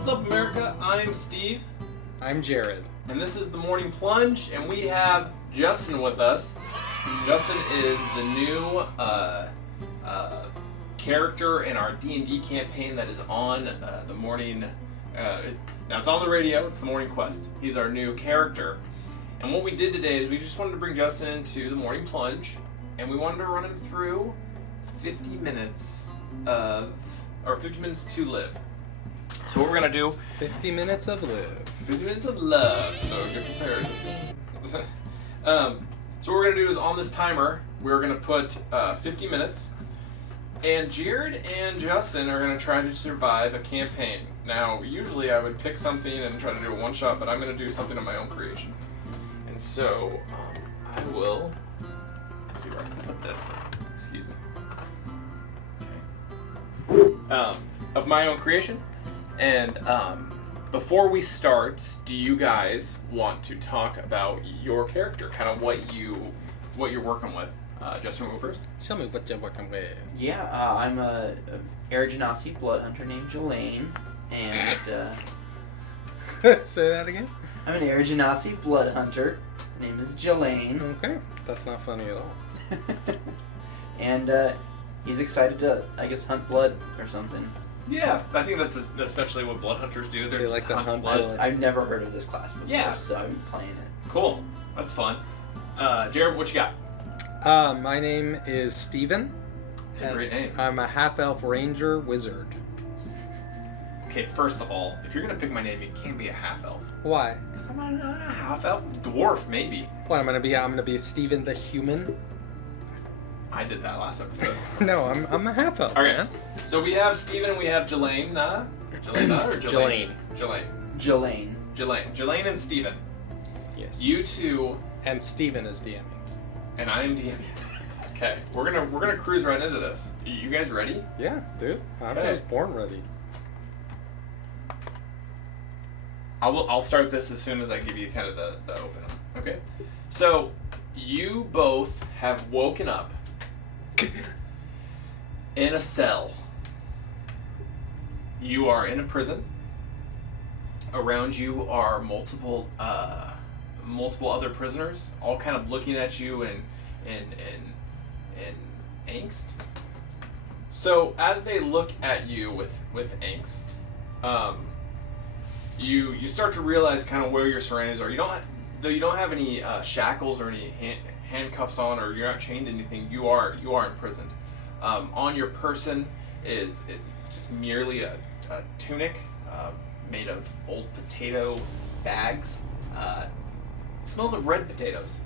What's up, America? I'm Steve. I'm Jared. And this is the Morning Plunge, and we have Justin with us. Justin is the new character in our D&D campaign that is on the morning... now it's on the radio, it's the Morning Quest. He's our new character. And what we did today is we just wanted to bring Justin into the Morning Plunge, and we wanted to run him through 50 minutes to live. So what we're going to do... 50 minutes of live. 50 minutes of love. So get prepared. So what we're going to do is on this timer, we're going to put 50 minutes. And Jared and Justin are going to try to survive a campaign. Now, usually I would pick something and try to do a one-shot, but I'm going to do something of my own creation. And so I will... Let's see where I can put this. Excuse me. Okay. Of my own creation. And before we start, do you guys want to talk about your character? Kind of what you're working with? Justin, will go first. Show me what you're working with. Yeah, I'm a Aragenasi blood hunter named Jelaine, and Say that again. I'm an Aragenasi blood hunter. His name is Jelaine. Okay, that's not funny at all. And he's excited to, I guess, hunt blood or something. Yeah, I think that's essentially what blood hunters do. They like to hunt blood. I've never heard of this class before, Yeah. so I'm playing it. Cool. That's fun. Jared, what you got? My name is Steven. It's a great name. I'm a half-elf ranger wizard. Okay, first of all, if you're going to pick my name, it can't be a half-elf. Why? Because I'm not a half-elf. Dwarf, maybe. What, I'm gonna be Steven the human? I did that last episode. No, I'm a half-elf, Okay, man. so we have Steven and we have Jelaine. Jelaine or Jelaine? Jelaine. Jelaine and Steven. Yes. You two... And Steven is DMing. And I am DMing. Okay, we're gonna cruise right into this. You guys ready? Yeah, dude. I Okay. was born ready. I'll start this as soon as I give you kind of the open up. Okay? So, you both have woken up in a cell. You are in a prison. Around you are multiple other prisoners, all kind of looking at you in angst. So as they look at you with angst, you start to realize kind of where your surroundings are. You don't have any shackles or any handcuffs on, or you're not chained to anything. You are imprisoned. On your person is just merely a tunic made of old potato bags. It smells of red potatoes.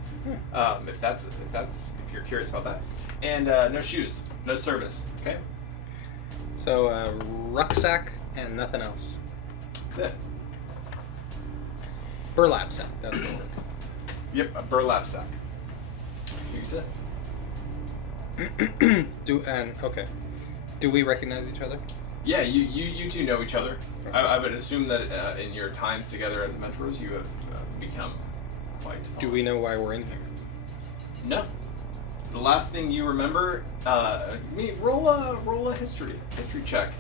If you're curious about that. And no shoes, no service. Okay. So, rucksack and nothing else. That's it. Burlap sack, that's the word. Yep, a burlap sack. Here's it. Okay. Do we recognize each other? Yeah, you two know each other. Okay. I would assume that in your times together as mentors, you have become quite fond. Do we know why we're in here? No. The last thing you remember, roll a history check.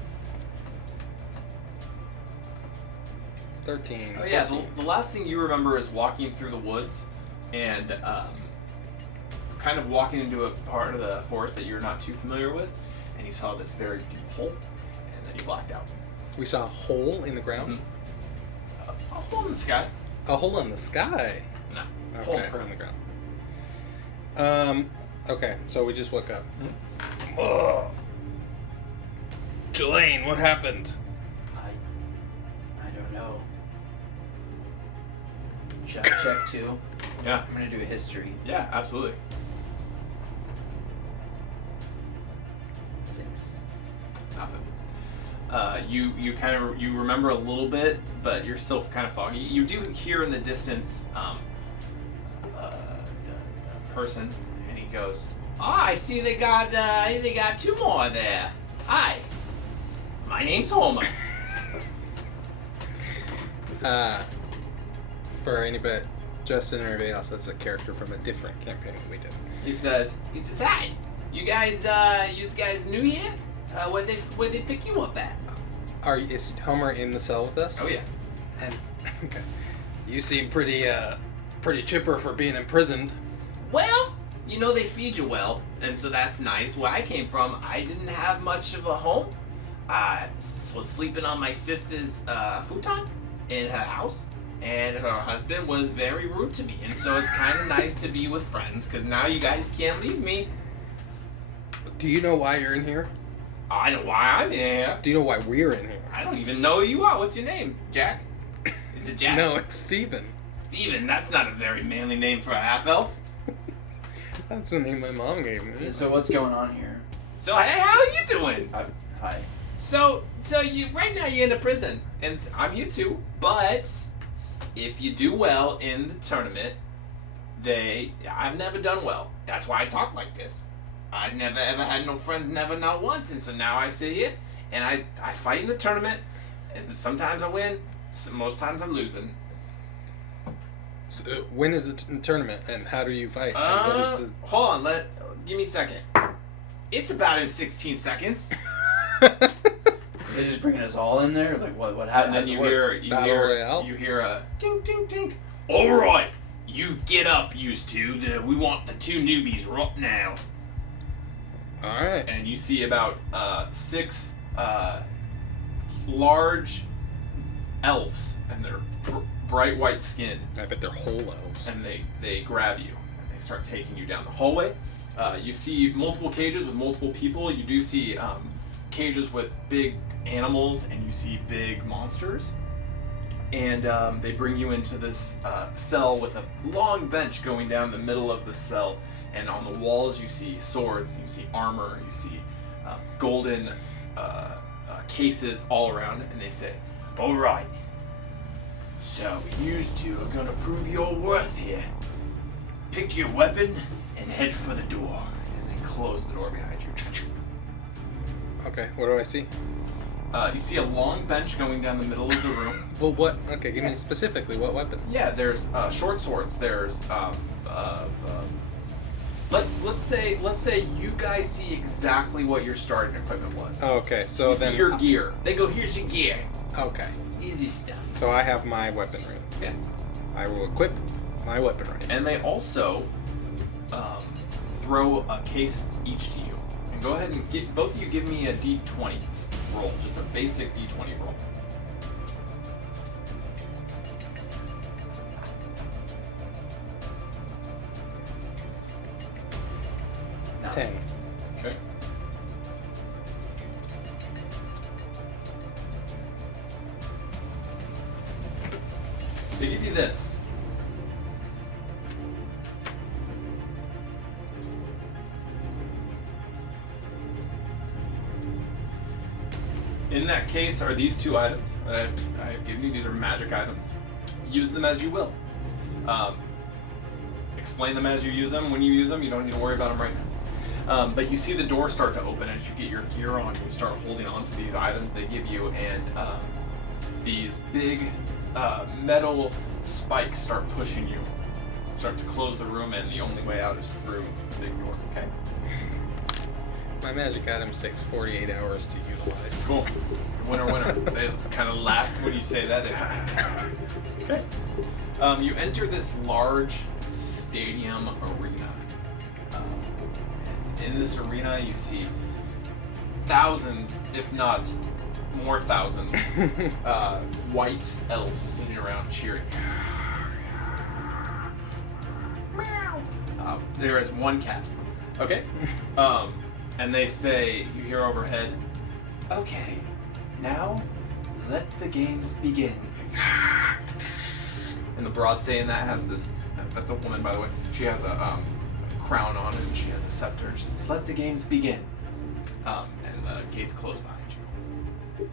13. Oh yeah, the last thing you remember is walking through the woods and kind of walking into a part of the forest that you're not too familiar with, and you saw this very deep hole, and then you blacked out. We saw a hole in the ground? Mm-hmm. A hole in the sky. A hole in the sky? No. Okay, hole in the ground. Okay, so we just woke up. Mm-hmm. Oh. Jelaine, what happened? I don't know. Check 2. Yeah. I'm gonna do a history. Yeah, absolutely. 6. Nothing. You remember a little bit, but you're still kind of foggy. You do hear in the distance a person, and he goes, "Oh, I see they got 2 more there. Hi, my name's Homer." For anybody, Justin or anybody else, that's a character from a different campaign that we did. He says, "Hi, you guys new here? Where'd they pick you up at?" Is Homer in the cell with us? Oh yeah. And okay. You seem pretty chipper for being imprisoned. Well, they feed you well, and so that's nice. Where I came from, I didn't have much of a home. I was sleeping on my sister's futon in her house, and her husband was very rude to me. And so it's kind of nice to be with friends, because now you guys can't leave me. Do you know why you're in here? I know why I'm here. Do you know why we're in here? I don't even know who you are. What's your name? Jack? Is it Jack? No, it's Steven. Steven, that's not a very manly name for a half-elf. That's the name my mom gave me. So what's going on here? So, hey, how are you doing? Hi. So you right now you're in a prison, and I'm here too. But if you do well in the tournament, I've never done well. That's why I talk like this. I never ever had no friends, never not once, and so now I sit here and I fight in the tournament, and sometimes I win, most times I'm losing. So, when is the tournament, and how do you fight? Hold on, give me a second. It's about in 16 seconds. They're just bringing us all in there? Like, what happened? And then you hear a ding, ding, ding. All right, you get up, used to. We want the two newbies right now. All right. And you see about 6 large elves, and they're bright white skin. I bet they're whole elves. And they grab you, and they start taking you down the hallway. You see multiple cages with multiple people. You do see cages with big animals, and you see big monsters. And they bring you into this cell with a long bench going down the middle of the cell. And on the walls you see swords, you see armor, you see golden cases all around. And they say, all right, so you two are going to prove your worth here. Pick your weapon and head for the door. And then close the door behind you. Okay, what do I see? You see a long bench going down the middle of the room. Well, what? Okay, give me specifically what weapons. Yeah, there's short swords. There's let's say you guys see exactly what your starting equipment was. Oh, okay, so you then see your gear. They go, here's your gear. Okay. Easy stuff. So I have my weaponry. Yeah. I will equip my weaponry. And they also throw a case each to you. And go ahead and both of you give me a D20 roll, just a basic D20 roll. No. 10. Okay. They give you this. In that case are these 2 items that I've given you. These are magic items. Use them as you will. Explain them as you use them. When you use them, you don't need to worry about them right now. But you see the door start to open as you get your gear on. You start holding on to these items they give you, and these big metal spikes start pushing you. Start to close the room, and the only way out is through the big door. Okay. My magic items takes 48 hours to utilize. Cool. Winner. They kind of laugh when you say that. Okay. You enter this large stadium arena. And in this arena, you see thousands, if not more thousands, white elves sitting around cheering. There is one cat. Okay. And they say, you hear overhead, okay, now let the games begin. And the broad saying that has this, that's a woman, by the way. She has a crown on and she has a scepter. She says, let the games begin. And the gates close behind you.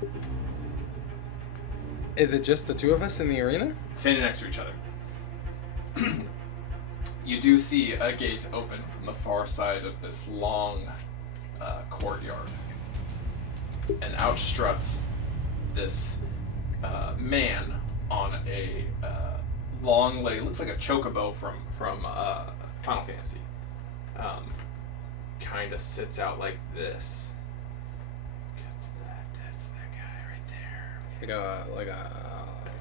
Is it just the 2 of us in the arena? Standing next to each other. You do see a gate open from the far side of this long courtyard. And out struts this man on a long leg. It looks like a chocobo from Final Fantasy. Kind of sits out like this. That's that guy right there. Like a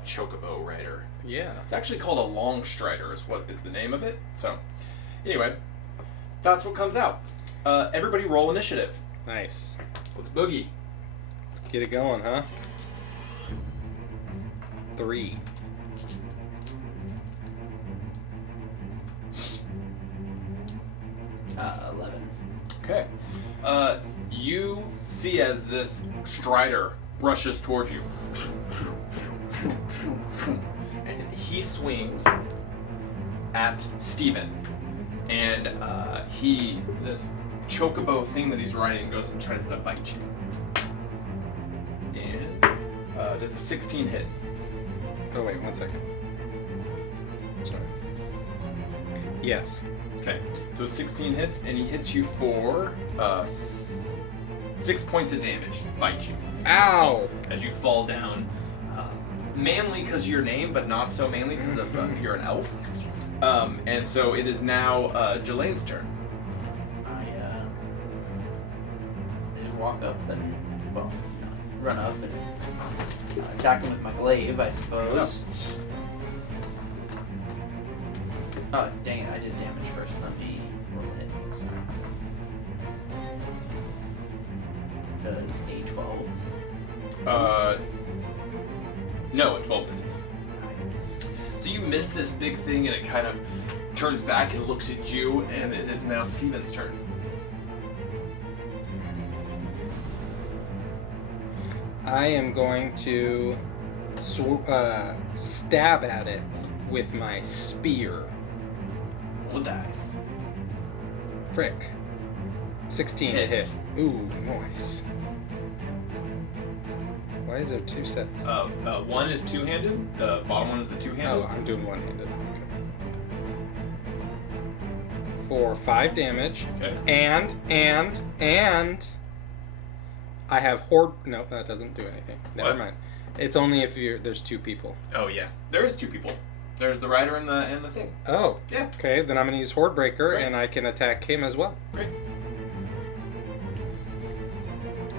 chocobo rider. Yeah. It's actually called a long strider is what is the name of it. So, anyway, that's what comes out. Everybody roll initiative. Nice. Let's boogie. Let's get it going, huh? 3. Uh, 11. Okay. You see as this strider rushes towards you. And he swings at Steven. And this chocobo thing that he's riding goes and tries to bite you. And does a 16 hit? Oh, wait, 1 second. Sorry. Yes. Okay, so 16 hits, and he hits you for 6 points of damage. Bite you. Ow! As you fall down. Mainly because of your name, but not so mainly because of you're an elf. And so it is now Jelane's turn. I just walk up and, well, run up and attack him with my glaive, I suppose. Oh, dang it, I did damage first. Let me roll it. Sorry. Does a 12? No, a 12 misses. Nice. So you miss this big thing, and it kind of turns back and looks at you, and it is now Steven's turn. I am going to stab at it with my spear. Roll the dice. Frick. 16 to hit. Hits. Ooh, nice. Why is there 2 sets? One is two-handed. The bottom one is the two-handed. Oh, I'm doing one-handed. Okay. For 5 damage. Okay. And I have horde. No, that doesn't do anything. Never What? mind. It's only if there's 2 people. Oh yeah, there is 2 people. There's the rider and the thing. Oh. Yeah. Okay, then I'm gonna use horde breaker, Great. and I can attack him as well. Great.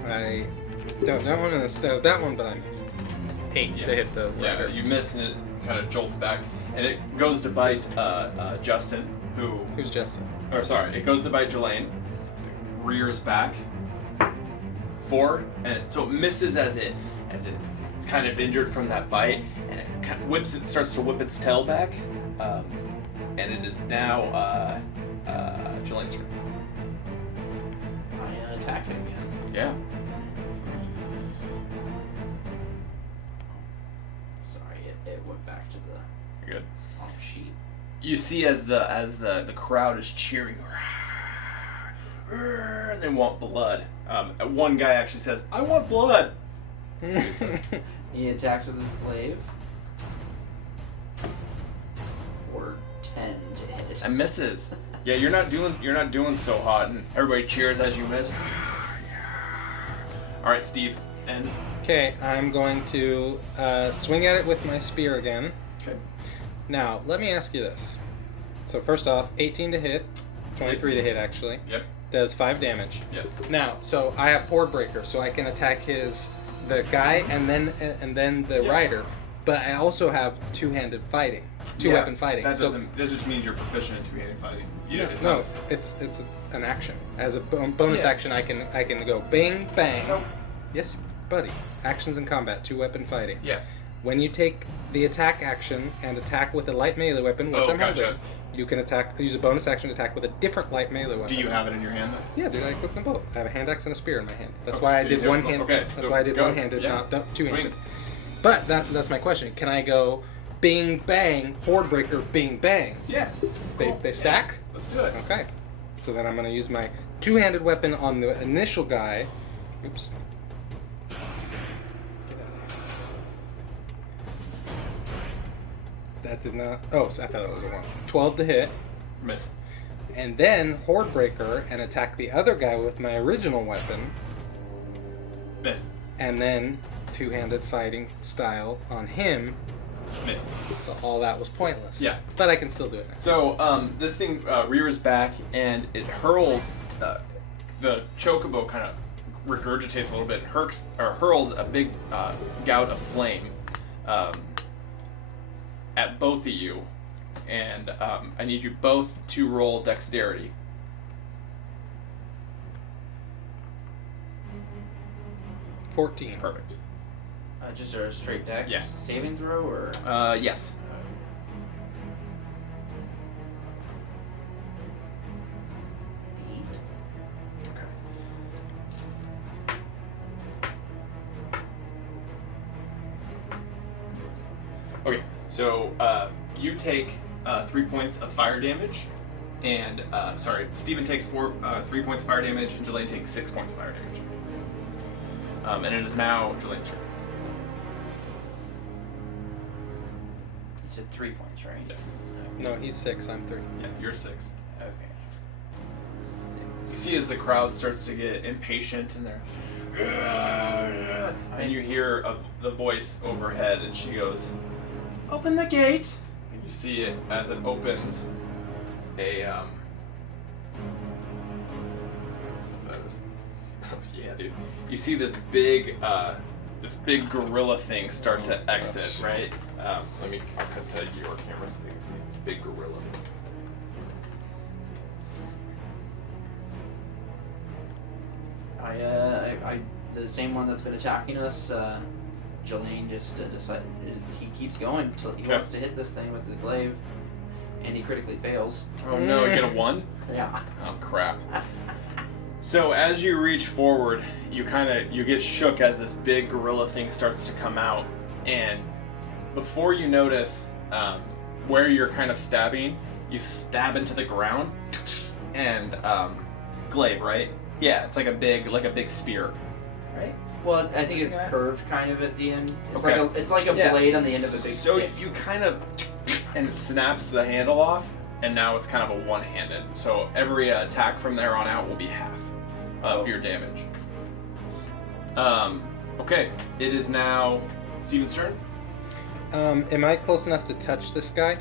I don't want to stab that one, but I missed. 8 to hit the rider. Yeah, you miss and it kind of jolts back, and it goes to bite Justin, Who's Justin? or sorry, it goes to bite Jelaine. Rears back. 4, and so it misses as it's kind of injured from that bite, and it kind of starts to whip its tail back, and it is now Jelaine's turn. I attack him again. Yeah. Sorry, it went back to the You're good. wrong sheet. You see as the crowd is cheering, and they want blood. One guy actually says, "I want blood." That's what he says. He attacks with his glaive. For 10 to hit. And misses. Yeah, you're not doing so hot, and everybody cheers as you miss. All right, Steve. And Okay, I'm going to swing at it with my spear again. okay. Now, let me ask you this. So first off, 18 to hit, 23 to hit actually. Yep. Does 5 damage. Yes. Now, so I have horde breaker, so I can attack the guy and then the Yeah. rider, but I also have two-handed fighting, two-weapon fighting. That so doesn't. That just means you're proficient in two-handed fighting. no, It's no, not- it's an action. As a bonus Yeah. action, I can go bang bang. Nope. Yes, buddy. Actions in combat, two-weapon fighting. Yeah. When you take the attack action and attack with a light melee weapon, which Oh, I'm gotcha. handling, you can use a bonus action to attack with a different light melee weapon. Do you have it in your hand though? Yeah, dude, I equipped them both. I have a hand axe and a spear in my hand. That's Okay, why I so you did do- one hand. okay, That's so why I did go. one-handed, Yeah. not two-handed. Swing. But that's my question. Can I go bing bang, horde breaker, bing bang? Yeah. Cool. They stack? Let's do it. Okay. So then I'm going to use my two-handed weapon on the initial guy. Oops. Get out of here. That did not. Oh, so I thought it was a 1. 12 to hit. Miss. And then horde breaker and attack the other guy with my original weapon. Miss. And then two-handed fighting style on him. Miss. So all that was pointless. Yeah. But I can still do it now. So this thing rears back and it hurls the chocobo kind of regurgitates a little bit and hurls a big gout of flame at both of you. And I need you both to roll dexterity. Mm-hmm. 14. Perfect. Just a straight dex Yeah. saving throw, or? Yes. 8. Okay, so you take 3 points of fire damage, and Steven takes 3 points of fire damage, and Jelaine takes 6 points of fire damage. And it is now Jelaine's turn. You said 3 points, right? Yes. No, he's 6, I'm 3. Yeah, you're 6. Okay. You see as the crowd starts to get impatient, and they're and you hear the voice overhead, and she goes, "Open the gate!" And you see it as it opens. Yeah, dude. You see this big gorilla thing start to exit, right? Let me cut to your camera so you can see this big gorilla thing. The same one that's been attacking us, Jelaine just decided he keeps going until he wants to hit this thing with his glaive, and he critically fails. Oh no, you get a 1? Yeah. Oh crap. So as you reach forward, you get shook as this big gorilla thing starts to come out, and before you notice where you're kind of stabbing, you stab into the ground, and glaive, right? Yeah, it's like a big spear, right? Well, I think it's curved kind of at the end. It's Okay. like a blade on the end of a big so stick. you kind of and it snaps the handle off, and now it's kind of a one-handed. So every attack from there on out will be half of your damage. Okay, it is now Steven's turn. Am I close enough to touch this guy?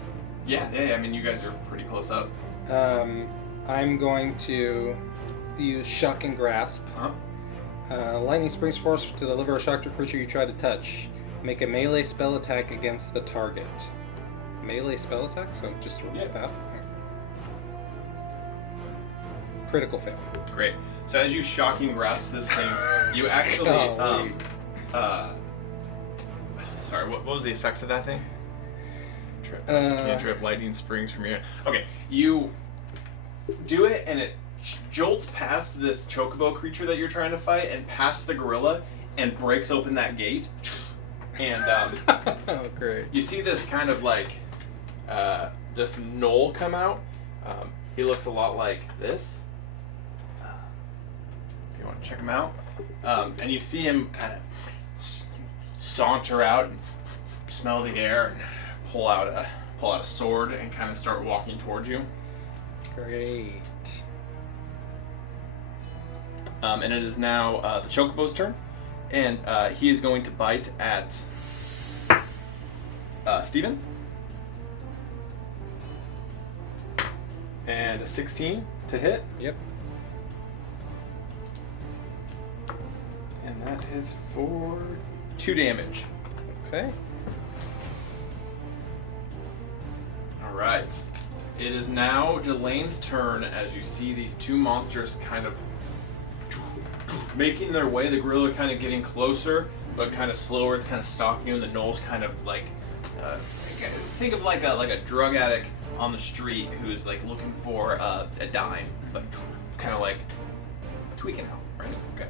Yeah. I mean, you guys are pretty close up. I'm going to use Shock and Grasp. Huh? Lightning springs force to deliver a shock to a creature you try to touch. Make a melee spell attack against the target. Melee spell attack? So just roll that. Critical fail. Great. So as you shocking grasp this thing, you actually sorry, what was the effects of that thing? Trip. That's a cantrip. Lightning springs from your. Okay, you do it, and it jolts past this chocobo creature that you're trying to fight, and past the gorilla, and breaks open that gate. And oh, great! You see this kind of like this gnoll come out. He looks a lot like this. If you want to check him out, and you see him kind of saunter out and smell the air and pull out a sword and kind of start walking towards you. Great. And it is now the chocobo's turn, and he is going to bite at Steven. And a 16 to hit. Yep. And that is for 2 damage. Okay. Alright. It is now Jelaine's turn as you see these two monsters kind of making their way. The gorilla kind of getting closer, but kind of slower. It's kind of stalking you, and the gnoll's kind of like think of like a drug addict on the street who's like looking for a dime, but kind of like tweaking out, right? Okay.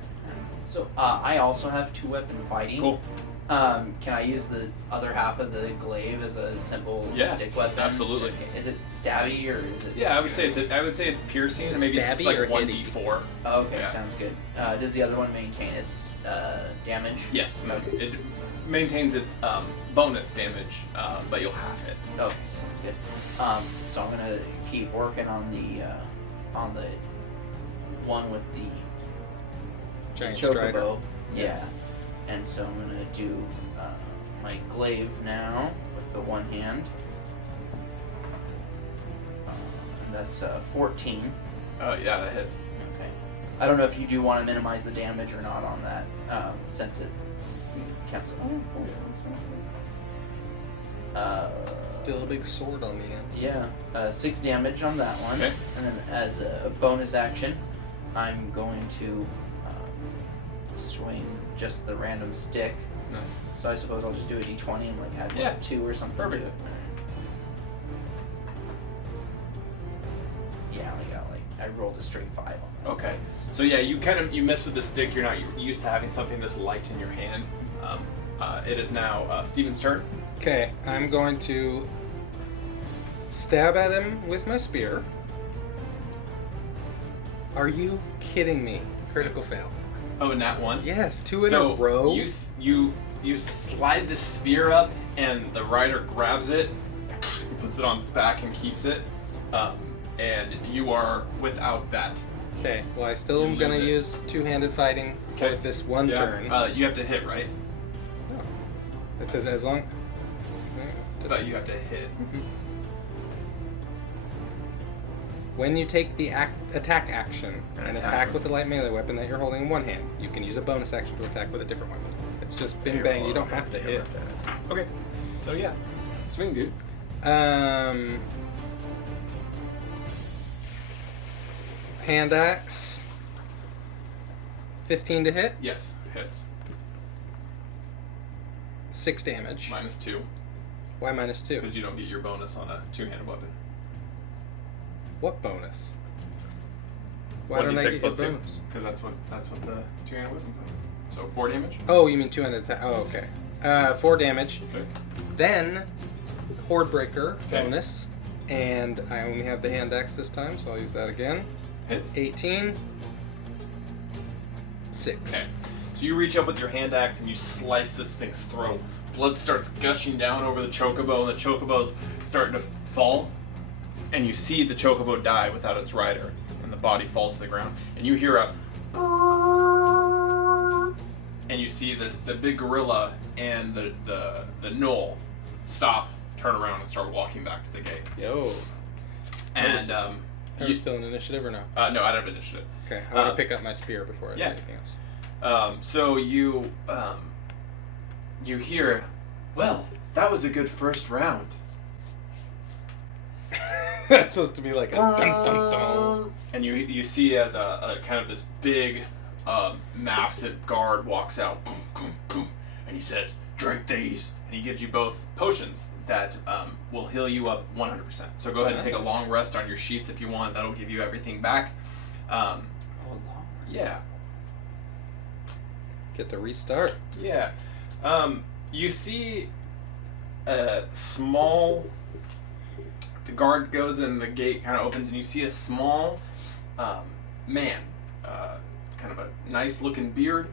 So I also have 2-weapon fighting. Cool. Can I use the other half of the glaive as a simple stick weapon? Absolutely. Is it stabby or is it? Yeah, I would say it's piercing, and maybe just like 1d4. Oh, okay, Yeah. sounds good. Does the other one maintain its damage? Yes. Okay. It maintains its bonus damage, but you'll half it. Okay, sounds good. So I'm gonna keep working on the one with the Giant chocobo. strider. Yeah. And so I'm gonna do my glaive now with the one hand. And that's 14. Oh yeah, that hits. Okay. I don't know if you do want to minimize the damage or not on that, since it counts. Still a big sword on the end. Yeah, 6 damage on that one. Okay. And then as a bonus action, I'm going to swing just the random stick. Nice. So I suppose I'll just do a d20 and like add Yeah. 2 or something. Perfect. To it. Yeah, I rolled a straight 5 on that. Okay. So yeah, you miss with the stick. You're not used to having something this light in your hand. It is now Steven's turn. Okay, I'm going to stab at him with my spear. Are you kidding me? Critical fail. Oh, and that one. Yes, 2 in So a row. you slide the spear up, and the rider grabs it, puts it on his back, and keeps it. And you are without that. Okay, well I still am You going to lose use two-handed fighting for Okay. this one turn. You have to hit, right? Oh. It says as long... I thought you have to hit. When you take the attack action and Attack. attack with the light melee weapon that you're holding in one hand, you can use a bonus action to attack with a different weapon. It's just bing bang, you don't have to hit. Okay. So yeah, swing, dude. Hand axe. 15 to hit, Yes, hits. 6 damage. -2, Why -2? because you don't get your bonus on a two-handed weapon. What bonus? Why don't I 1d6 get plus your 2, bonus? because that's what the two-handed weapon says. So 4 damage. Oh, you mean 200 attack. Oh, okay. 4 damage. Okay. Then, Horde Breaker Okay. bonus. And I only have the hand axe this time, so I'll use that again. Hits. 18. 6. Okay. So you reach up with your hand axe and you slice this thing's throat. Blood starts gushing down over the chocobo, and the chocobo's starting to fall. And you see the chocobo die without its rider, and the body falls to the ground. And you hear a and you see the big gorilla and the gnoll stop, turn around, and start walking back to the gate. Yo. And Are we still in initiative or no? no, I don't have initiative. Okay, I want to pick up my spear before I do yeah. anything else. So you hear, well, that was a good first round. That's supposed to be like a dun dun dun. And you see as a kind of this big, massive guard walks out, boom, boom, boom, and he says, "Drink these," and he gives you both potions that will heal you up 100%. So go ahead and take a long rest on your sheets if you want. That'll give you everything back. Long. Yeah. Get to restart. Yeah. You see a small... The guard goes and the gate kind of opens, and you see a small man, kind of a nice looking beard,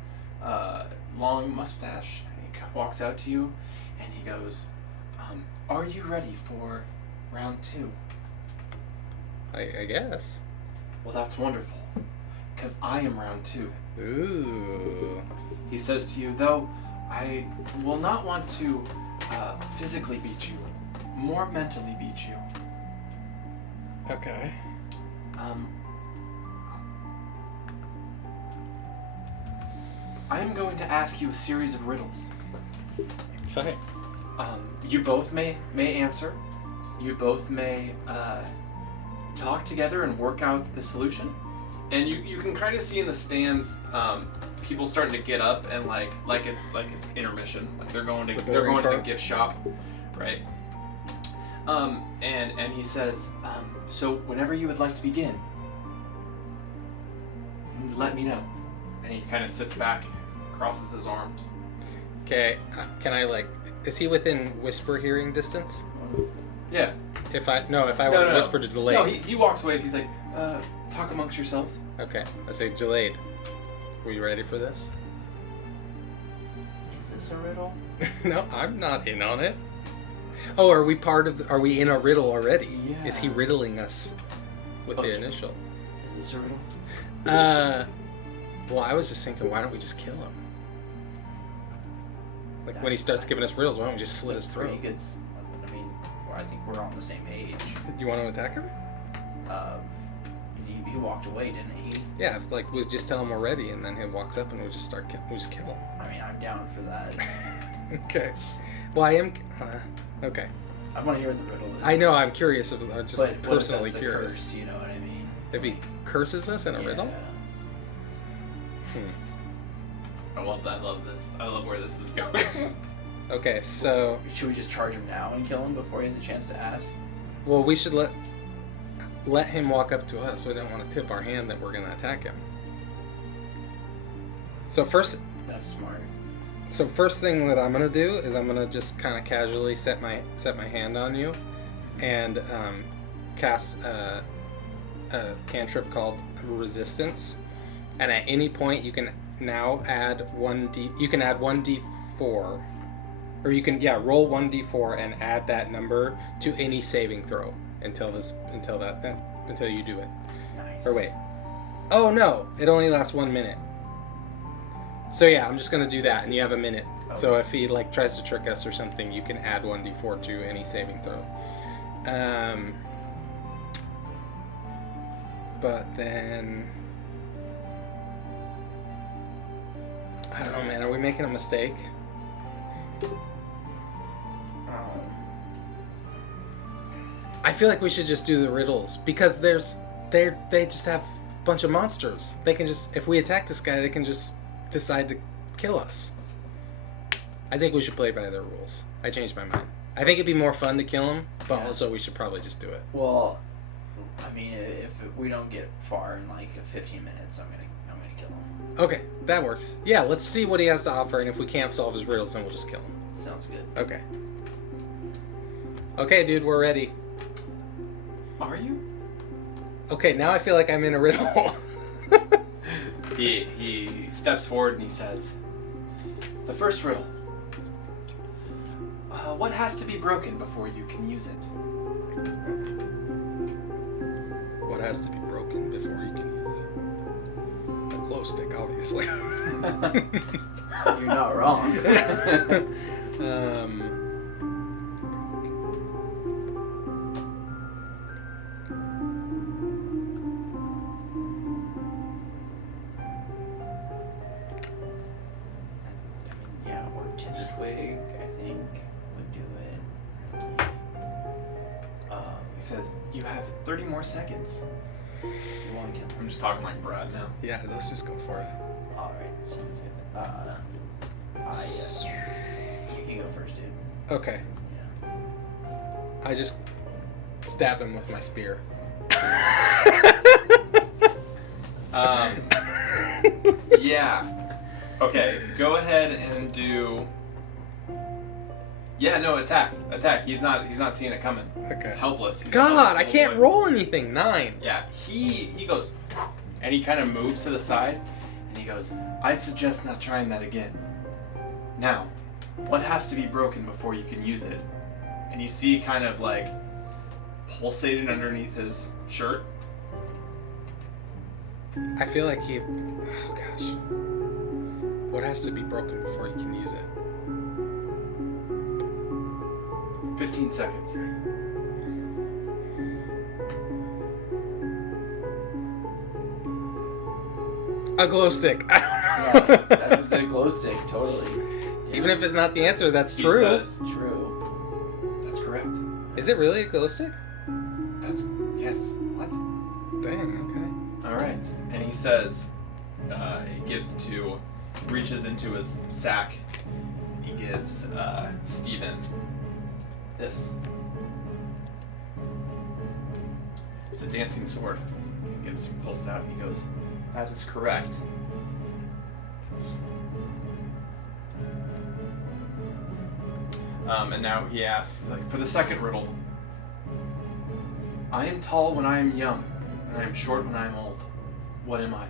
long mustache. And he walks out to you, and he goes, "Are you ready for round 2? I guess. Well, that's wonderful, because I am round 2. Ooh. He says to you, though, I will not want to physically beat you, more mentally beat you. Okay. I am going to ask you a series of riddles. Okay. You both may answer. You both may talk together and work out the solution. And you can kind of see in the stands people starting to get up and like it's intermission. Like they're going to the gift shop, right? And he says, so whenever you would like to begin, let me know. And he kind of sits back, crosses his arms. Okay. Can I is he within whisper hearing distance? Yeah. If I want to whisper to Jaleid. No, he walks away. He's like, talk amongst yourselves. Okay. I say, Jaleid, were you ready for this? Is this a riddle? No, I'm not in on it. Oh, are we are we in a riddle already? Yeah. Is he riddling us with the initial? Is this a riddle? Well, I was just thinking, why don't we just kill him? Like, when he starts giving us riddles, why don't we just slit his throat? Pretty good. I mean, I think we're on the same page. You want to attack him? He walked away, didn't he? Yeah, if, like, we just tell him we're ready, and then he walks up and we just we just kill him. I mean, I'm down for that. Okay. Well, I am... okay. I want to hear what the riddle is. I know, I'm curious. I'm just but personally what if that's curious. A curse, you know what I mean? If he curses us in a riddle? I love that. I love this. I love where this is going. Okay, so... Should we just charge him now and kill him before he has a chance to ask? Well, we should let him walk up to us. We don't want to tip our hand that we're going to attack him. So first... That's smart. So first thing that I'm gonna do is I'm gonna just kind of casually set my hand on you, and cast a cantrip called Resistance. And at any point you can now add 1d. You can add 1d4, or you can roll 1d4 and add that number to any saving throw until you do it. Nice. Or wait. Oh no! It only lasts 1 minute. So yeah, I'm just gonna do that, and you have a minute. Okay. So if he like tries to trick us or something, you can add 1d4 to any saving throw. But then I don't know, man. Are we making a mistake? I feel like we should just do the riddles because they just have a bunch of monsters. They can just, if we attack this guy, they can just decide to kill us. I think we should play by their rules. I changed my mind. I think it'd be more fun to kill him, but also we should probably just do it. Well, I mean, if we don't get far in like 15 minutes, I'm gonna kill him. Okay, that works. Yeah, let's see what he has to offer, and if we can't solve his riddles, then we'll just kill him. Sounds good. Okay. Okay, dude, we're ready. Are you? Okay, now I feel like I'm in a riddle. He steps forward and he says, "The first riddle. What has to be broken before you can use it?" What has to be broken before you can use it? A glow stick, obviously. You're not wrong. Twig, I think, would do it. He says, "You have 30 more seconds." You want to kill him? I'm just talking like Brad now. Yeah, let's just go for it. Alright, sounds good. You can go first, dude. Okay. Yeah. I just stab him with my spear. Yeah. Okay, go ahead and do... Yeah, no, attack. He's not seeing it coming. Okay. He's helpless. God, I can't roll anything. 9. Yeah, he goes, and he kind of moves to the side, and he goes, "I'd suggest not trying that again. Now, what has to be broken before you can use it?" And you see kind of like pulsating underneath his shirt. I feel like he... Oh, gosh. What has to be broken before you can use it? 15 seconds. A glow stick. Yeah, that was a glow stick, totally. Yeah. Even if it's not the answer, that's He true. says, True. "That's correct." Is it really a glow stick? That's... Yes. What? Dang, All right. And he says, reaches into his sack. He gives Steven this. It's a dancing sword. He pulls it out and he goes, "That is correct." And now he asks, he's like, "For the second riddle. I am tall when I am young, and I am short when I am old. What am I?"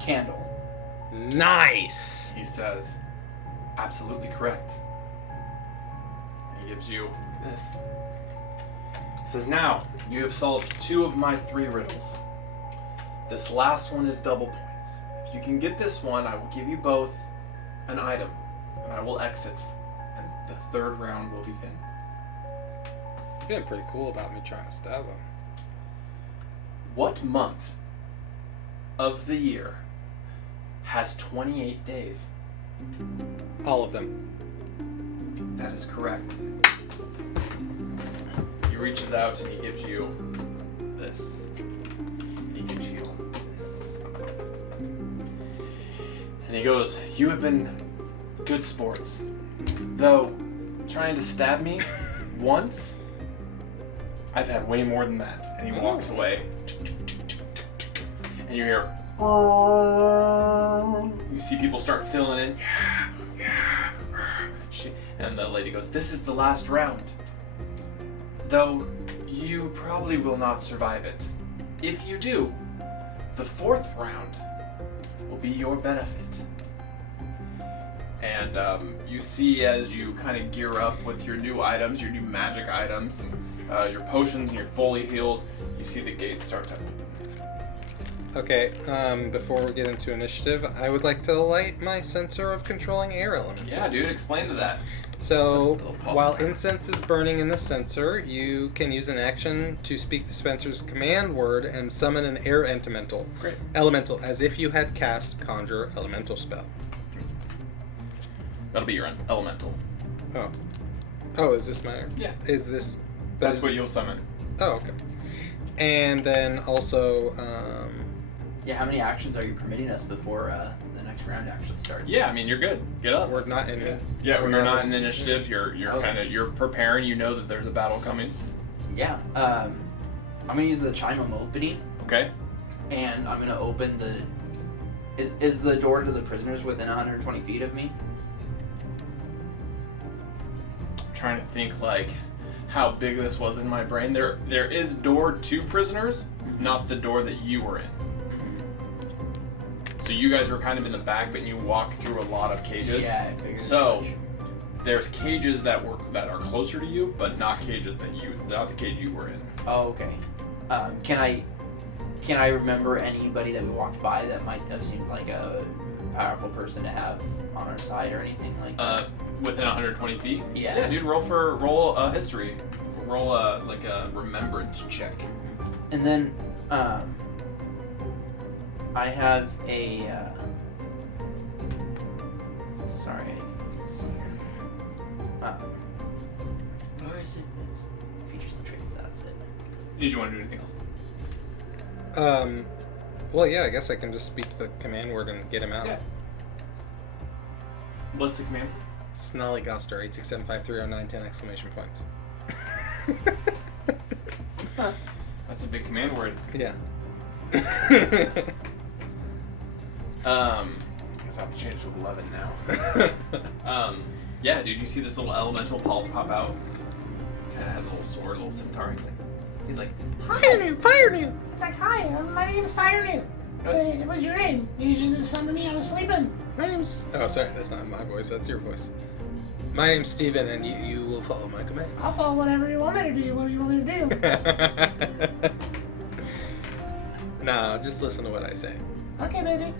Candle. okay. Nice! He says, "Absolutely correct." He gives you this. He says, "Now, you have solved 2 of my 3 riddles. This last one is double points. If you can get this one, I will give you both an item, and I will exit. And third round will begin. It's been pretty cool about me trying to stab him. What month of the year has 28 days? All of them. That is correct. He reaches out and he gives you this. He gives you this. And he goes, "You have been good sports. Though, trying to stab me once, I've had way more than that." And he walks away. And you hear, you see people start filling in. And the lady goes, "This is the last round. Though you probably will not survive it. If you do, the fourth round will be your benefit." And you see as you kind of gear up with your new items, your new magic items, and your potions, and you're fully healed, you see the gates start to open. Okay, before we get into initiative, I would like to light my sensor of controlling air elementals. Yeah, dude, explain to that. So, That's a little puzzle. while incense is burning in the sensor, you can use an action to speak the spencer's command word and summon an air Great. elemental, as if you had cast Conjure Elemental spell. That'll be your elemental. Oh. Oh, is this my... Yeah. Is this... That's what you'll summon. Oh, okay. And then also, Yeah, how many actions are you permitting us before the next round actually starts? Yeah, I mean, you're good. Get up. we're not in... Yeah, when you're not in initiative, you're Okay. you're preparing. You know that there's a battle coming. Yeah. I'm gonna use the chime I'm opening, Okay. and I'm gonna open the. Is the door to the prisoners within 120 feet of me? I'm trying to think like how big this was in my brain. There is door to prisoners, not the door that you were in. So you guys were kind of in the back, but you walk through a lot of cages. Yeah, I figured. So there's cages that are closer to you, but not cages not the cage you were in. Oh, okay. Can I remember anybody that we walked by that might have seemed like a powerful person to have on our side or anything like that? Within 120 feet. Yeah. Yeah, dude. Roll a history. Roll a remembrance check. And then I have a. Sorry, let's see here. Where is it? It's features and traits. That's it. Did you want to do anything else? Well, yeah, I guess I can just speak the command word and get him out. Yeah. What's the command? Snollygoster, 867530910 exclamation points. That's a big command word. Yeah. Guess I have to change to 11 now. Yeah, dude, you see this little elemental pop out. Kind of has a little sword, a little scimitar. He's like, Fire New! Fire New! It's like, hi, my name is Fire New. What's your name? You just summoned me, I was sleeping. My name's... Oh, sorry, that's not my voice, that's your voice. My name's Steven, and you will follow my commands. I'll follow whatever you want me to do, whatever you want me to do. No, just listen to what I say. Okay, baby.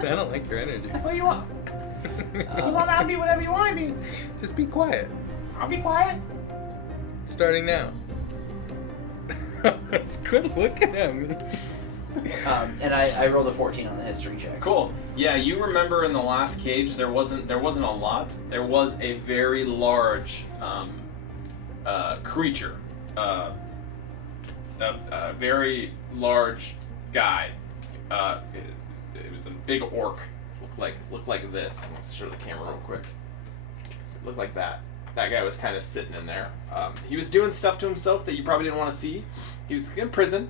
I don't like your energy. What do you want? You want me to be whatever you want me to be. Just be quiet. I'll be quiet. Starting now. Quit looking at me. And I rolled a 14 on the history check. cool. Yeah, you remember in the last cage there wasn't a lot. There was a very large creature, a very large guy. It was a big orc. Looked like this. Let's show the camera real quick. It looked like that. That guy was kind of sitting in there. He was doing stuff to himself that you probably didn't want to see. He was in prison,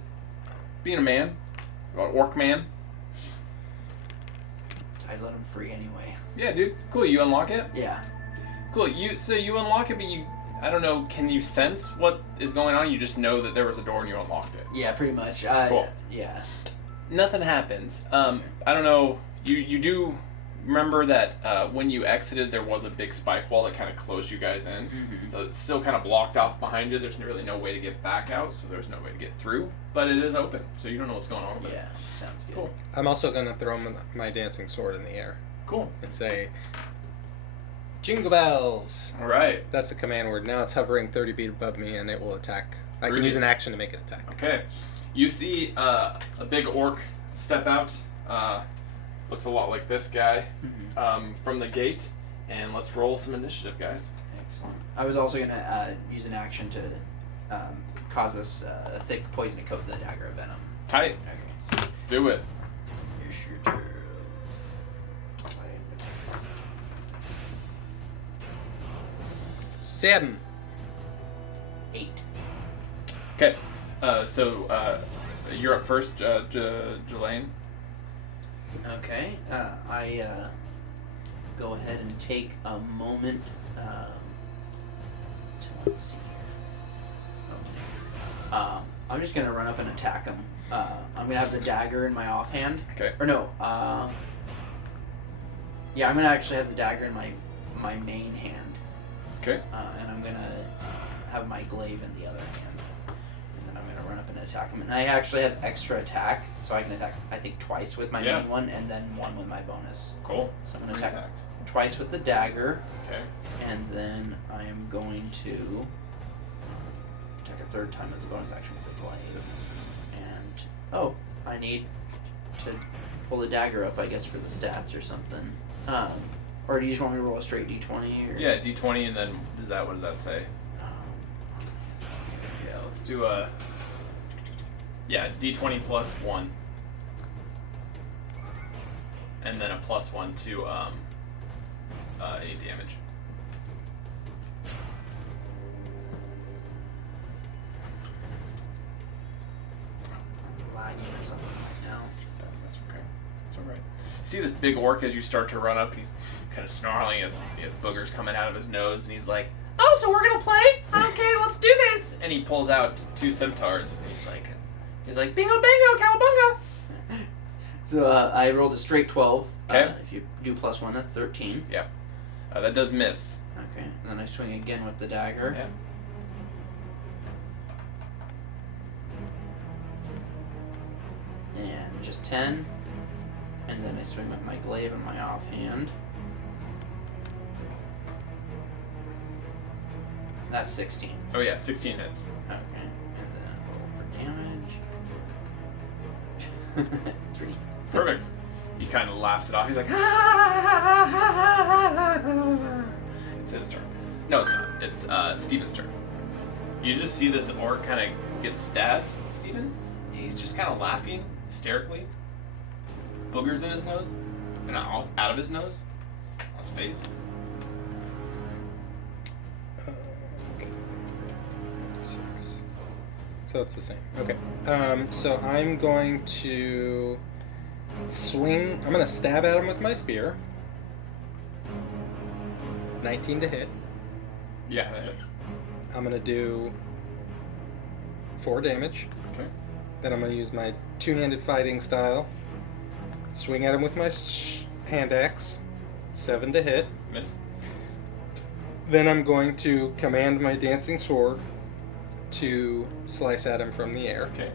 being a man, an orc man. I let him free anyway. Yeah, dude. Cool. You unlock it. Yeah. Cool. So you unlock it, but I don't know. Can you sense what is going on? You just know that there was a door and you unlocked it. Yeah, pretty much. Cool. Yeah. Nothing happens. I don't know. You do remember that when you exited, there was a big spike wall that kind of closed you guys in. Mhm. So it's still kind of blocked off behind you. There's really no way to get back out, so there's no way to get through. But it is open, so you don't know what's going on with it. Yeah, sounds good. Cool. I'm also going to throw my dancing sword in the air Cool. and say, Jingle bells. All right. That's the command word. Now it's hovering 30 feet above me, and it will attack. I can 30. use an action to make it attack. Okay. You see a big orc step out. Looks a lot like this guy from the gate. And let's roll some initiative, guys. Excellent. I was also going to use an action to cause us a thick poison to coat the dagger of venom. Tight. Okay, so Do it. here's your turn. 7. 8. Okay. So you're up first, Jelaine. Okay. I go ahead and take a moment let's see here. I'm just gonna run up and attack him. I'm gonna have the dagger in my offhand. Okay. Or no. Yeah, I'm gonna actually have the dagger in my main hand. Okay. And I'm gonna have my glaive in the other hand. And then I'm gonna run up and attack him. And I actually have extra attack, so I can attack I think twice with my main one and then one with my bonus. Cool. So I'm gonna 3 attack attacks. twice with the dagger. Okay. And then I am going to attack a third time as a bonus action with the glaive. And I need to pull the dagger up, I guess, for the stats or something. Or do you just want me to roll a straight d20? Or? Yeah, d20, and then what does that say? Yeah, let's do d20 plus 1. And then a plus 1 to 8 damage. Lagging or something right now. That's okay. It's alright. See this big orc as you start to run up, he's kind of snarling as boogers coming out of his nose, and he's like, "Oh, so we're gonna play? Okay, let's do this!" And he pulls out 2 centaurs, and he's like, "Bingo, bango, cowabunga!" So I rolled a straight 12. Okay. If you do plus 1, that's 13. Yeah. That does miss. Okay. And then I swing again with the dagger. Yeah. And just 10. And then I swing with my glaive in my offhand. That's 16. Oh yeah, 16 hits. Okay. And then roll for damage. 3. Perfect. He kind of laughs it off. He's like, it's his turn. No, it's not. It's Steven's turn. You just see this orc kind of get stabbed, Steven. He's just kind of laughing hysterically. Boogers in his nose. And out of his nose. On his face. Okay. 6. So it's the same. Okay. So I'm going to swing. I'm going to stab at him with my spear. 19 to hit. Yeah, that hits. I'm going to do 4 damage. Okay. Then I'm going to use my two-handed fighting style. Swing at him with my hand axe. 7 to hit. Miss. Then I'm going to command my dancing sword to slice at him from the air. Okay.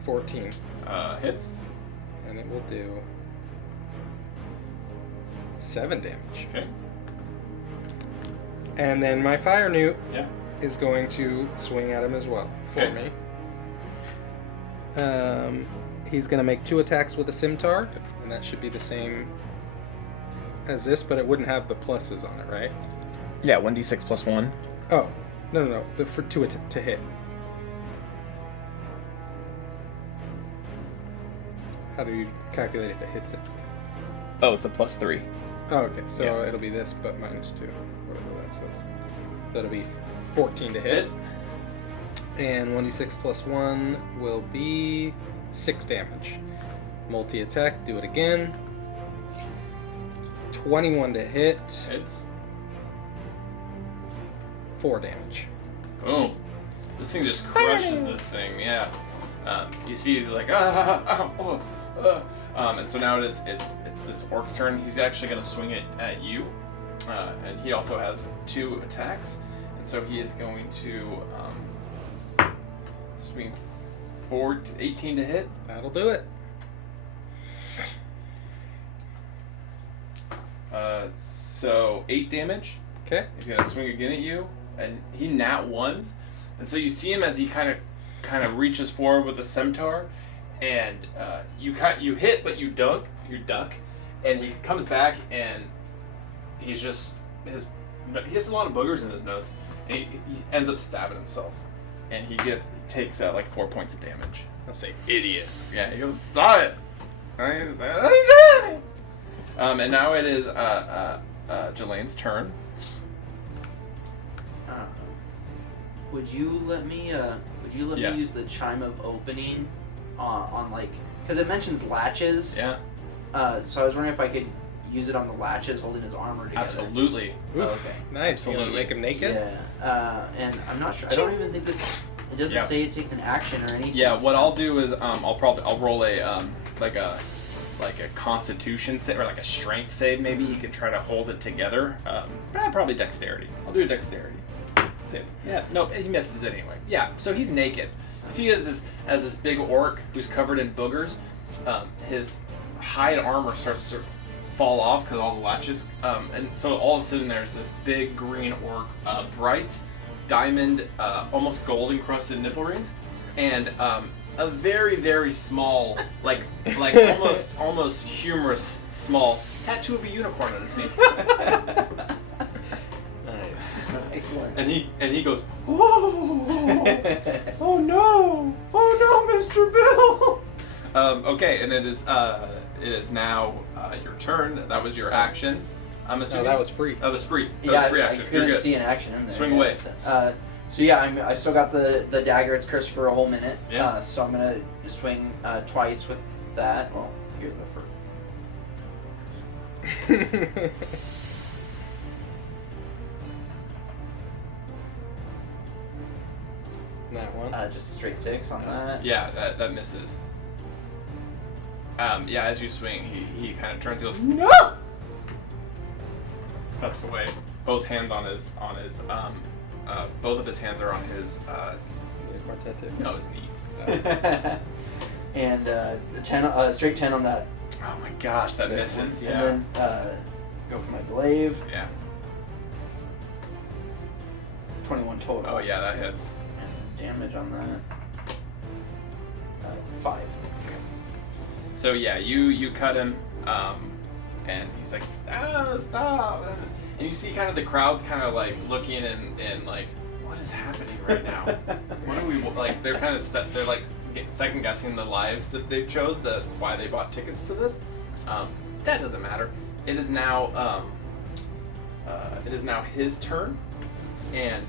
14. Hits. And it will do 7 damage. Okay. And then my fire newt Yeah. is going to swing at him as well for Okay. me. He's going to make 2 attacks with a scimitar, and that should be the same as this, but it wouldn't have the pluses on it, right? Yeah, 1d6 plus 1. Oh, no. For 2 to hit. How do you calculate if it hits it? Oh, it's a plus 3. Oh, okay. So Yeah. it'll be this, but minus 2, whatever that says. That'll be 14 to hit. And 1d6 plus 1 will be 6 damage. Multi-attack, do it again. 21 to hit, Hits. 4 damage. Boom. This thing just crushes this thing, yeah. You see he's like, and so now it's this orc's turn. He's actually going to swing it at you. And he also has 2 attacks. And so he is going to swing 18 to hit. That'll do it. So 8 damage. Okay. He's gonna swing again at you, and he nat ones, and so you see him as he kind of reaches forward with the scimitar, and you hit, but you duck, and he comes back, and he's just he has a lot of boogers in his nose, and he ends up stabbing himself, and he takes like 4 points of damage. I'll say idiot. Yeah, he goes, stop it. He's at it. And now it is Jelane's turn. Would you let me Yes. use the chime of opening on like, because it mentions latches. Yeah. So I was wondering if I could use it on the latches holding his armor together. Absolutely. Oof. Okay. Nice. You gonna Absolutely. make him naked? Yeah. And I'm not sure. I don't even think this. It doesn't Yeah. say it takes an action or anything. Yeah. What I'll do is I'll roll a like a Constitution save or like a Strength save. Maybe he could try to hold it together. Probably Dexterity. I'll do a Dexterity save. Yeah. No, he misses it anyway. Yeah. So he's naked. See, as this big orc who's covered in boogers, his hide armor starts to fall off because all the latches, and so all of a sudden there's this big green orc, bright diamond, almost gold encrusted nipple rings, and a very, very small, like almost humorous small tattoo of a unicorn on his knee. Nice. Excellent. And he goes, oh no, Mr. Bill. Okay, and it is now your turn. That was your action. I'm assuming No, that was free. That was free. That Yeah, was a free I action. You're couldn't good. see an action in there. Swing yeah, away. So yeah, I still got the dagger. It's cursed for a whole minute. Yeah. So I'm gonna swing twice with that. Well, here's the first. That one. Just a straight 6 on that. Yeah, that misses. Yeah, as you swing, he kind of turns. He goes, no. Steps away. Both hands on his both of his hands are on his Unicorn tattoo. no, his knees. And 10, straight 10 on that. Oh my gosh, that Six misses. ones. Yeah. And then go for my glaive. Yeah. 21 total. Oh yeah, that hits. And damage on that. 5. So yeah, you cut him, and he's like, stop. And you see kind of the crowd's kind of like looking and like, what is happening right now? What are we like? They're kind of they're like second guessing the lives that they've chose, why they bought tickets to this. That doesn't matter. It is now his turn, and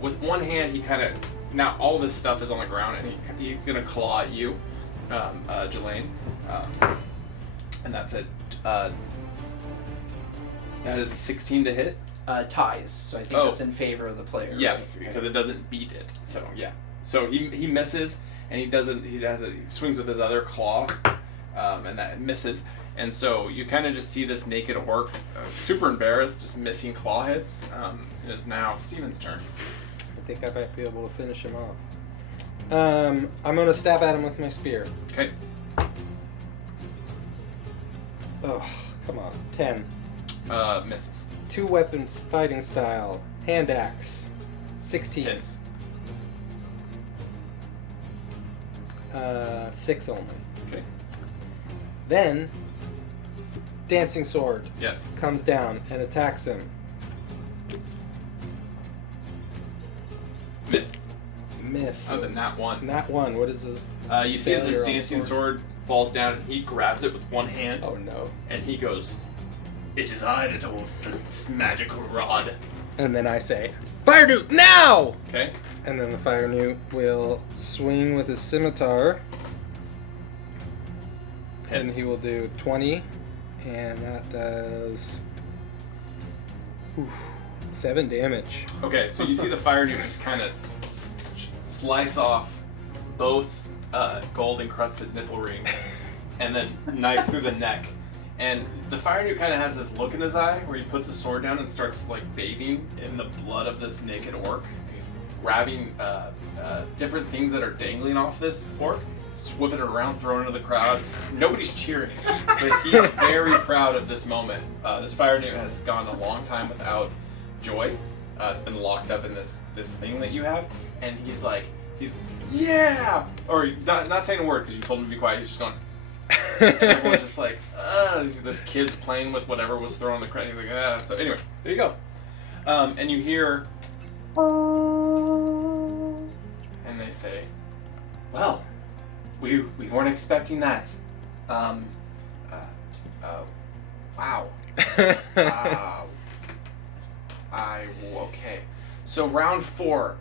with one hand he kind of now all of his stuff is on the ground, and he's gonna claw at you, Jelaine, and that's it. That is a 16 to hit. Ties, so I think that's in favor of the player. Yes, right? because it doesn't beat it. So yeah. So he misses, and he swings with his other claw, and that misses. And so you kind of just see this naked orc, super embarrassed, just missing claw hits. It is now Steven's turn. I think I might be able to finish him off. I'm gonna stab at him with my spear. Okay. Oh, come on. 10. Misses. 2 weapons fighting style. Hand axe. 16. Hits. 6 only. Okay. Then, dancing sword Yes. comes down and attacks him. Miss. Miss. That was a nat 1. Nat 1. What is it? You see as this Failure on dancing sword. sword falls down, and he grabs it with one hand, Oh no. and he goes, "It is I that holds the magical rod." And then I say, Fire Newt, now! Okay. And then the Fire Newt will swing with his scimitar. And Hits. he will do 20. And that does 7 damage. Okay, so you see the fire dude just kind of slice off both gold encrusted nipple rings, and then knife through the neck. And the fire dude kind of has this look in his eye where he puts his sword down and starts like bathing in the blood of this naked orc. He's grabbing different things that are dangling off this orc, whipping it around, throwing it into the crowd. Nobody's cheering, but he's very proud of this moment. This fire newt has gone a long time without joy. It's been locked up in this thing that you have, and he's yeah, or not saying a word because you told him to be quiet. He's just going. And everyone's just like, this kid's playing with whatever was thrown in the crowd. He's like, ah. So anyway, there you go. And you hear, and they say, well, we weren't expecting that. Wow. Okay. So round 4,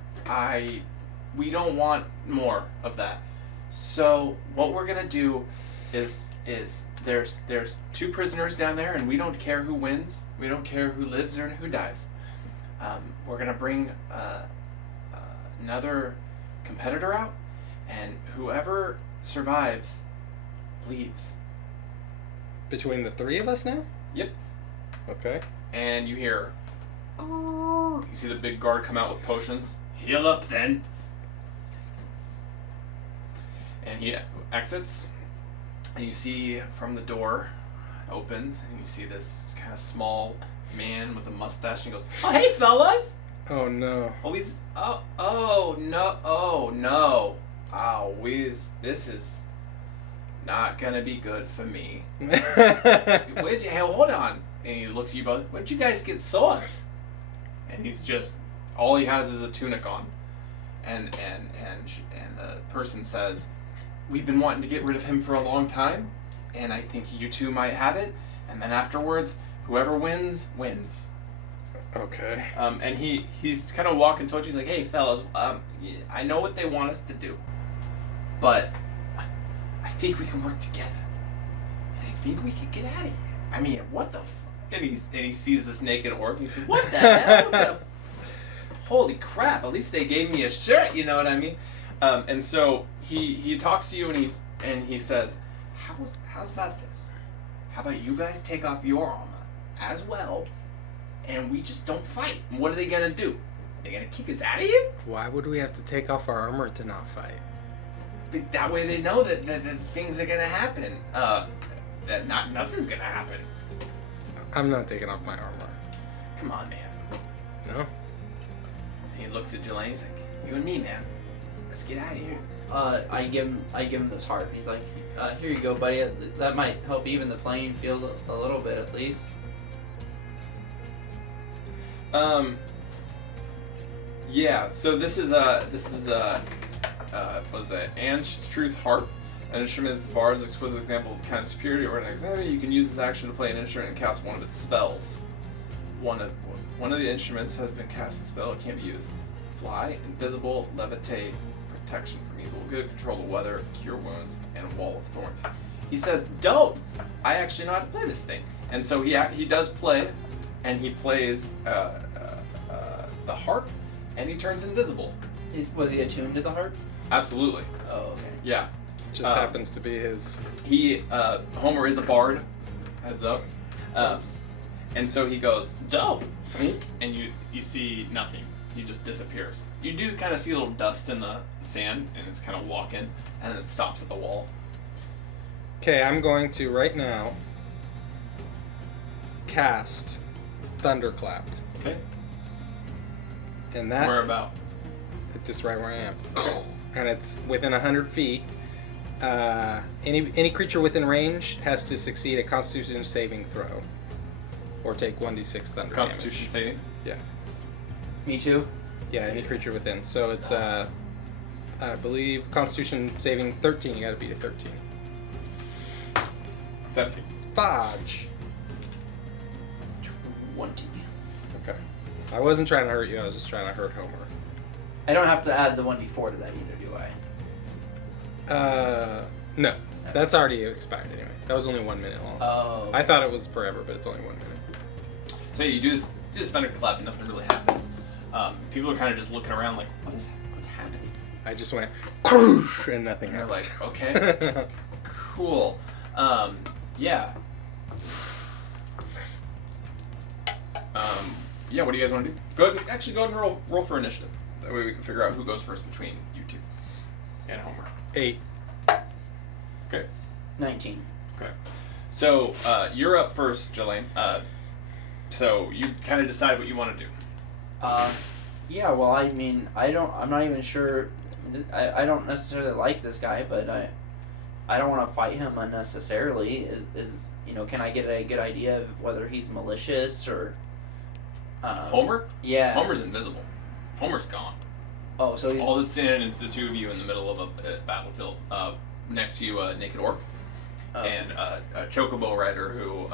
we don't want more of that. So what we're gonna do is there's 2 prisoners down there, and we don't care who wins. We don't care who lives or who dies. We're gonna bring another competitor out, and whoever survives leaves. Between the 3 of us now? Yep. Okay. And you hear, you see the big guard come out with potions. Heal up then. And he exits, and you see from the door, it opens, and you see this kind of small man with a mustache, and he goes, oh, hey, fellas! Oh, no. This is not gonna be good for me. Hold on. And he looks at you both, where'd you guys get swords? And he's just, all he has is a tunic on. And the person says, we've been wanting to get rid of him for a long time, and I think you two might have it, and then afterwards, whoever wins. Okay. And he's kind of walking towards you. He's like, hey, fellas, I know what they want us to do, but I think we can work together. And I think we can get out of here. I mean, what the and he sees this naked orc, and he says, what the hell? What the holy crap, at least they gave me a shirt, you know what I mean? And so he talks to you, and he says, how's about this? How about you guys take off your armor as well, and we just don't fight? What are they gonna do? They're gonna kick us out of here? Why would we have to take off our armor to not fight? But that way they know that things are gonna happen. That nothing's gonna happen. I'm not taking off my armor. Come on, man. No? He looks at Jelani, he's like, you and me, man. Let's get out of here. I give him this heart. He's like, here you go, buddy. That might help even the playing field a little bit at least. Yeah. So this is Ange Truth Harp, an instrument that's bard's exquisite example of the kind of superiority or an example. You can use this action to play an instrument and cast one of its spells. One of the instruments has been cast a spell. It can't be used. Fly, invisible, levitate, protection from evil, good control of weather, cure wounds, and a wall of thorns. He says, dope! I actually know how to play this thing. And so he does play, and he plays the harp, and he turns invisible. Was he attuned to the harp? Absolutely. Oh, okay. Yeah. Just happens to be his... Homer is a bard. Heads up. And so he goes, dope! And you see nothing. He just disappears. You do kind of see a little dust in the sand, and it's kind of walking, and then it stops at the wall. Okay, I'm going to, right now, cast Thunderclap. Okay. And that... Where about? It's just right where I am. And it's within 100 feet. Any creature within range has to succeed a Constitution saving throw. Or take 1d6 thunder Constitution saving? Yeah. Me too? Yeah, any creature within. So it's, I believe, Constitution saving 13. You gotta beat a 13. 17. Fudge! 20. Okay. I wasn't trying to hurt you, I was just trying to hurt Homer. I don't have to add the 1d4 to that either, do I? No. Okay. That's already expired anyway. That was only 1 minute long. Oh. I thought it was forever, but it's only 1 minute. So you do this thunderclap, and nothing really happens. People are kind of just looking around like, what's happening? I just went, croosh, and nothing And they're happened. like, okay, cool. Yeah. Yeah, what do you guys want to do? Go ahead and roll for initiative. That way we can figure out who goes first between you two and Homer. 8. Okay. 19. Okay. So you're up first, Jelaine. So you kind of decide what you want to do. Yeah, well, I mean, I'm not even sure. I don't necessarily like this guy, but I don't want to fight him unnecessarily. Can I get a good idea of whether he's malicious or... Homer? Yeah. Homer's invisible. Homer's gone. Oh, so he's... All that's standing is the two of you in the middle of a battlefield. Next to you, a naked orc. And a chocobo rider who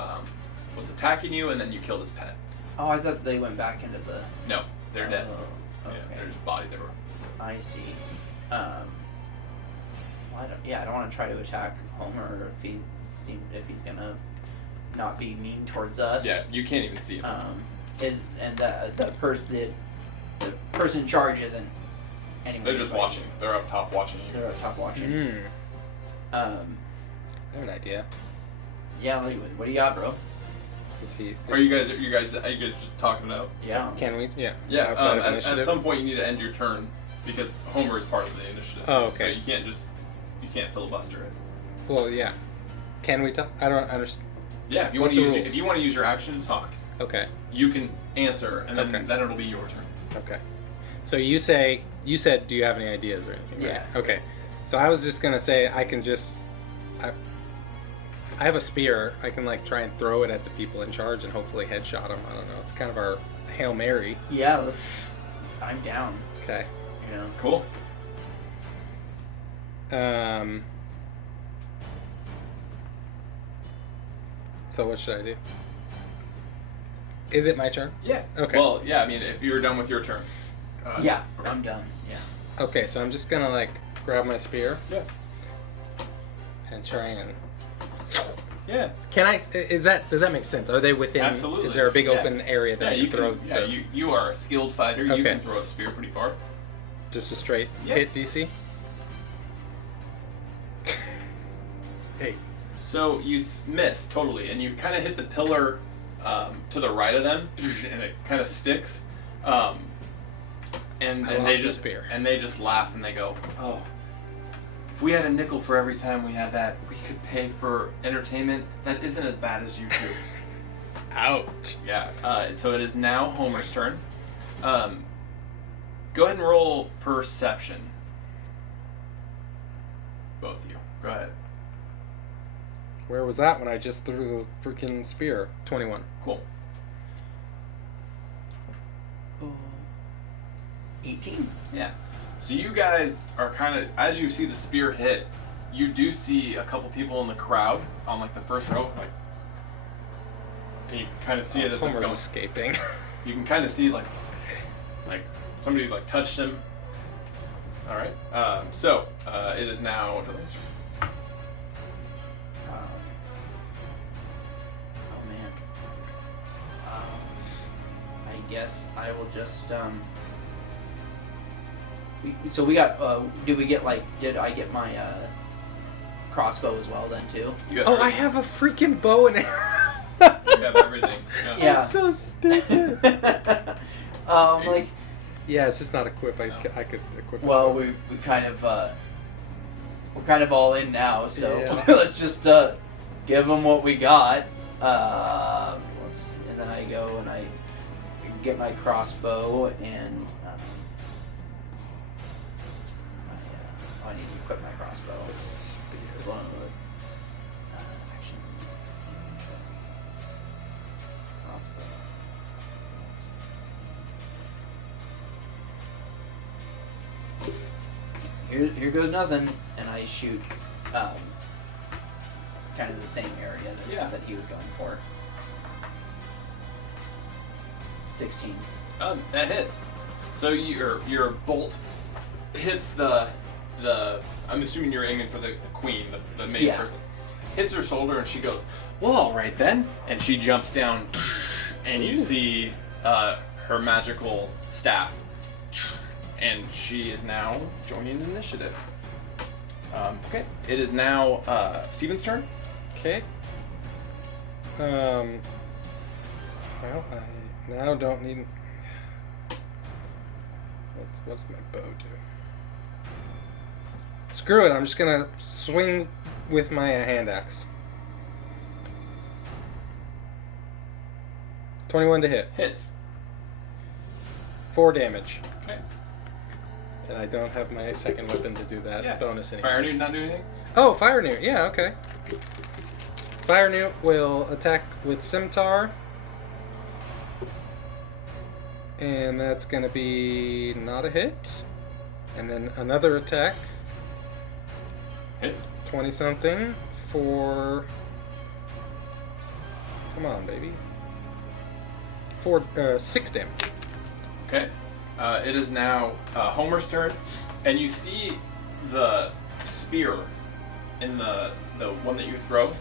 was attacking you, and then you killed his pet. Oh, I thought they went back into the... No, they're dead. Okay. Yeah, there's bodies everywhere. I see. Well, I don't want to try to attack Homer if he's gonna not be mean towards us. Yeah, you can't even see him. The person in charge isn't anywhere. They're just watching. They're up top watching you. They're up top watching. I have an idea. Yeah, what do you got, bro? Are you guys just talking it out? Yeah. Can we? Yeah. Yeah. Outside of initiative? At some point, you need to end your turn because Homer is part of the initiative. Oh, okay. So you can't filibuster it. Well, yeah. Can we talk? I don't understand. Yeah. If you want to use your action to talk, okay, you can answer, and then Okay. then it'll be your turn. okay. So you said, do you have any ideas or anything? Right? Yeah. Okay. So I was just gonna say I have a spear. I can try and throw it at the people in charge and hopefully headshot them. I don't know. It's kind of our Hail Mary. Yeah, I'm down. Okay. You know. Cool. So what should I do? Is it my turn? Yeah. Okay. Well, yeah. I mean, if you're done with your turn. Yeah, okay. I'm done. Yeah. Okay, so I'm just gonna grab my spear. Yeah. And try and. Yeah. Does that make sense? Are they within? Absolutely. Is there a big Yeah. open area that I you can throw? can. Yeah, you are a skilled fighter. You Okay. can throw a spear pretty far. Just a straight Yeah. hit DC. Hey. So you miss totally, and you kind of hit the pillar to the right of them, and it kind of sticks. And I lost they the just spear. and they just laugh and they go, "Oh, if we had a nickel for every time we had that, we could pay for entertainment that isn't as bad as you two." Ouch. Yeah. So it is now Homer's turn. Go ahead and roll perception. Both of you. Go ahead. Where was that when I just threw the freaking spear? 21. Cool. 18. Yeah. So you guys are kind of, as you see the spear hit, you do see a couple people in the crowd on the first row, and you kind of see it as it's Homer's going. escaping. You can kind of see like somebody touched him. All right. So it is now Jelane's turn. Oh man. I guess I will just So we got. Did I get my crossbow as well then too? You have Oh, everything. I have a freaking bow and arrow. You have everything. Yeah. I'm so stupid. Yeah, it's just not equipped. I could equip it. Well, we kind of we're kind of all in now, so Yeah. let's just give them what we got. And then I go and I get my crossbow and I need to equip my crossbow. Action. Crossbow. Here goes nothing, and I shoot kind of the same area that he was going for. 16. That hits. So your bolt hits the I'm assuming you're aiming for the queen, the main Yeah. person. Hits her shoulder and she goes, "Well, all right then." And she jumps down, and you see her magical staff, and she is now joining the initiative. Okay, it is now Steven's turn. Okay. Well, I now don't need. What's my bow do? Screw it! I'm just gonna swing with my hand axe. 21 to hit. Hits. 4 damage. Okay. And I don't have my second weapon to do that bonus anymore. Fire Newt not do anything? Oh, Fire Newt. Yeah, okay. Fire Newt will attack with Scimitar. And that's going to be not a hit. And then another attack. Hits. 20-something for... Come on, baby. 6 damage. Okay. It is now Homer's turn, and you see the spear in the one that you throw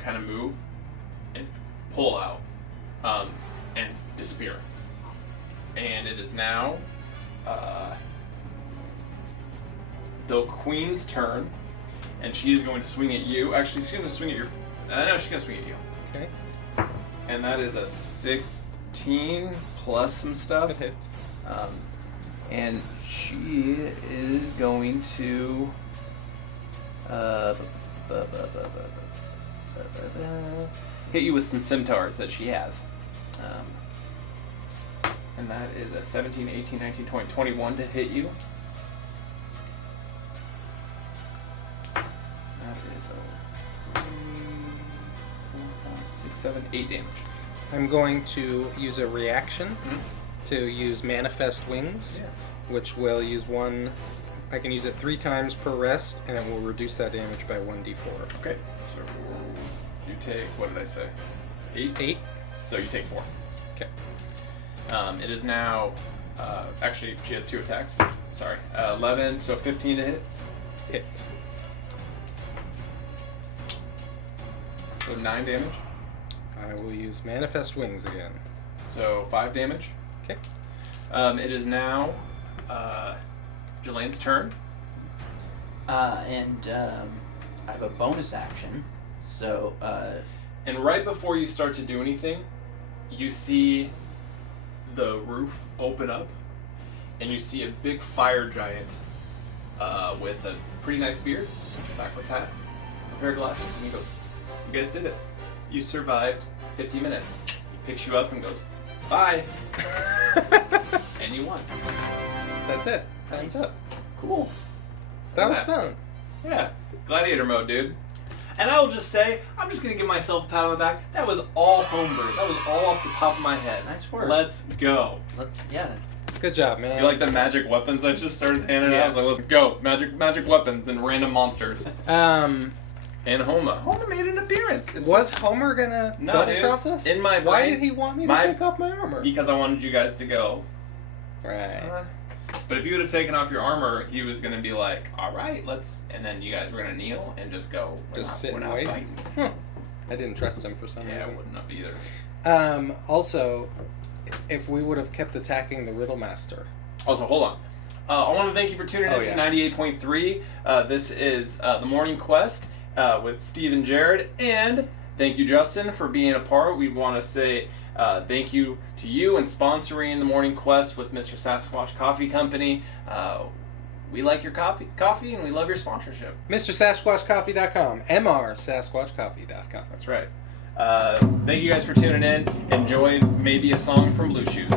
kind of move and pull out and disappear. And it is now the Queen's turn, and she is going to swing at you. Actually, she's going to swing at your... no, she's going to swing at you. Okay. And that is a 16 plus some stuff. It hits. And she is going to hit you with some scimitars that she has. And that is a 17, 18, 19, 20, 21 to hit you. That is a 3, 4, 5, 6, 7, 8 damage. I'm going to use a reaction to use Manifest Wings, which will use one. I can use it 3 times per rest, and it will reduce that damage by 1d4. Okay. So you take, what did I say? 8? 8. So you take 4. Okay. It is now, actually, she has 2 attacks. Sorry. 11, so 15 to hit. Hits. So 9 damage. I will use Manifest Wings again. So 5 damage. Okay. It is now Jelane's turn. And I have a bonus action, so And right before you start to do anything, you see the roof open up, and you see a big fire giant with a pretty nice beard, backwards hat, a pair of glasses, and he goes, "You guys did it. You survived 50 minutes." He picks you up and goes, "Bye." And you won. That's it. Time's Nice. up. Cool. That was fun. Yeah. Gladiator mode, dude. And I will just say, I'm just going to give myself a pat on the back. That was all homebrew. That was all off the top of my head. Nice work. Let's go. Yeah. Good job, man. You like the magic weapons I just started handing out? I was like, let's go. Magic weapons and random monsters. And Homer. Homer made an appearance. Was Homer gonna double cross us? In my Why brain, did he want me to take off my armor? Because I wanted you guys to go. Right. But if you would have taken off your armor, he was going to be like, all right, let's... And then you guys were going to kneel and just go, Sit we're and not wait. fighting. I didn't trust him for some Yeah, I reason. wouldn't have either. Also, if we would have kept attacking the Riddle Master. Also, hold on. I want to thank you for tuning in to yeah. 98.3. This is The Morning Quest with Steve and Jared. And thank you, Justin, for being a part. We want to say thank you to you and sponsoring The Morning Quest with Mr. Sasquach Coffee Company. We like your coffee and we love your sponsorship. MrSasquatchCoffee.com. MrSasquatchCoffee.com. That's right. Thank you guys for tuning in. Enjoy maybe a song from Blue Shoes.